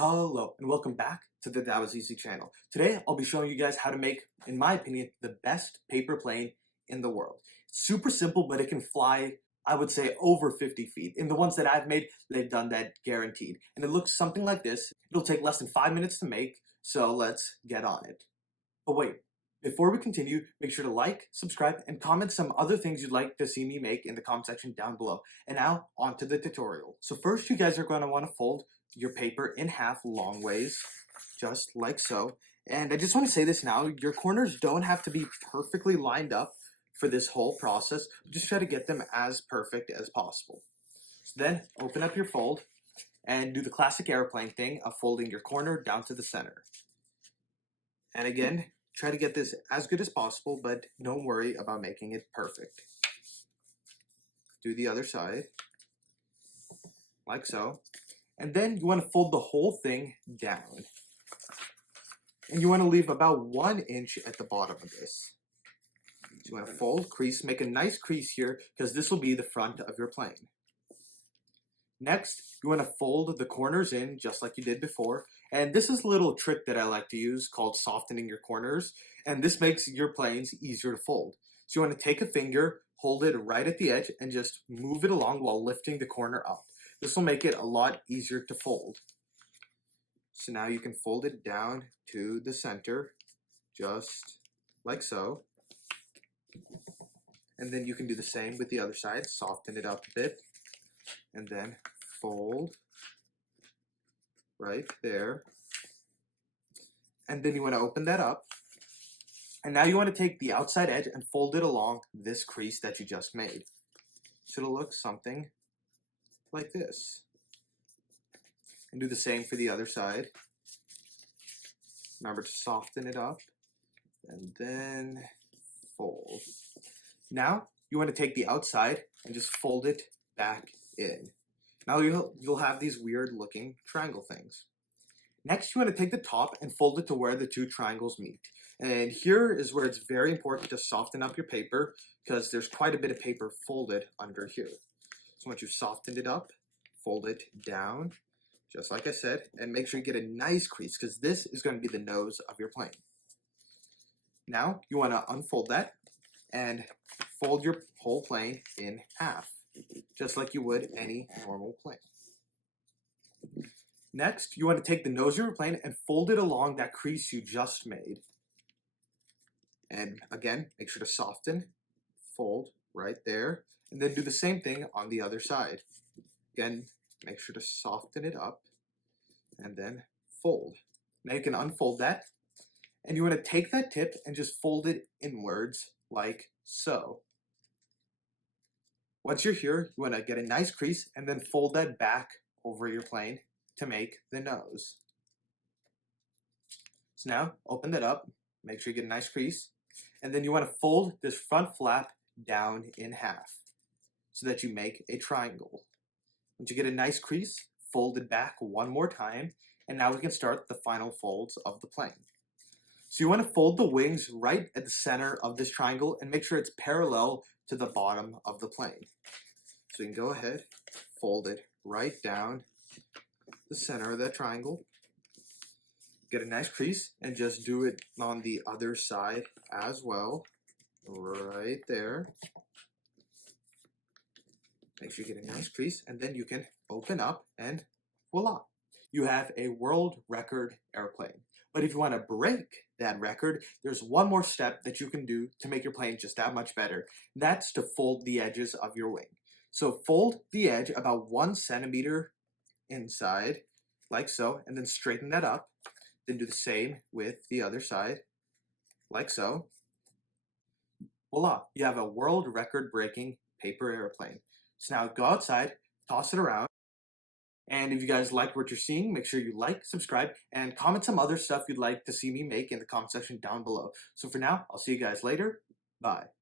Hello and welcome back to the That Was Easy channel. Today I'll be showing you guys how to make, in my opinion, the best paper plane in the world. It's super simple, but it can fly, I would say, over 50 feet. In the ones that I've made, they've done that guaranteed. And it looks something like this. It'll take less than 5 minutes to make, so let's get on it. But wait, before we continue, make sure to like, subscribe, and comment some other things you'd like to see me make in the comment section down below. And now, on to the tutorial. So first, you guys are going to want to fold your paper in half long ways, just like so. And I just want to say this now, your corners don't have to be perfectly lined up for this whole process. Just try to get them as perfect as possible. So then, open up your fold and do the classic airplane thing of folding your corner down to the center. And again, try to get this as good as possible, but don't worry about making it perfect. Do the other side, like so. And then you want to fold the whole thing down. And you want to leave about 1 inch at the bottom of this. So you want to fold, crease, make a nice crease here, because this will be the front of your plane. Next, you want to fold the corners in just like you did before. And this is a little trick that I like to use called softening your corners. And this makes your planes easier to fold. So you want to take a finger, hold it right at the edge, and just move it along while lifting the corner up. This will make it a lot easier to fold. So now you can fold it down to the center, just like so. And then you can do the same with the other side, soften it up a bit, and then fold right there. And then you want to open that up. And now you want to take the outside edge and fold it along this crease that you just made. So it'll look something like this. And do the same for the other side. Remember to soften it up and then fold. Now you want to take the outside and just fold it back in. Now you'll have these weird looking triangle things. Next, you want to take the top and fold it to where the two triangles meet. And here is where it's very important to soften up your paper, because there's quite a bit of paper folded under here. So once you've softened it up, fold it down, just like I said, and make sure you get a nice crease, because this is going to be the nose of your plane. Now, you want to unfold that and fold your whole plane in half, just like you would any normal plane. Next, you want to take the nose of your plane and fold it along that crease you just made. And again, make sure to soften, fold right there, and then do the same thing on the other side. Again, make sure to soften it up and then fold. Now you can unfold that, and you want to take that tip and just fold it inwards like so. Once you're here, you want to get a nice crease and then fold that back over your plane to make the nose. So now open that up, make sure you get a nice crease, and then you want to fold this front flap down in half so that you make a triangle. Once you get a nice crease, fold it back one more time, and now we can start the final folds of the plane. So you want to fold the wings right at the center of this triangle and make sure it's parallel to the bottom of the plane. So you can go ahead, fold it right down the center of that triangle, get a nice crease, and just do it on the other side as well, right there. Make sure you get a nice crease, and then you can open up, and voila, you have a world record airplane. But if you want to break that record, there's one more step that you can do to make your plane just that much better. That's to fold the edges of your wing. So fold the edge about 1 centimeter inside, like so, and then straighten that up. Then do the same with the other side, like so. Voila, you have a world record breaking paper airplane. So now go outside, toss it around, and if you guys like what you're seeing, make sure you like, subscribe, and comment some other stuff you'd like to see me make in the comment section down below. So for now, I'll see you guys later. Bye.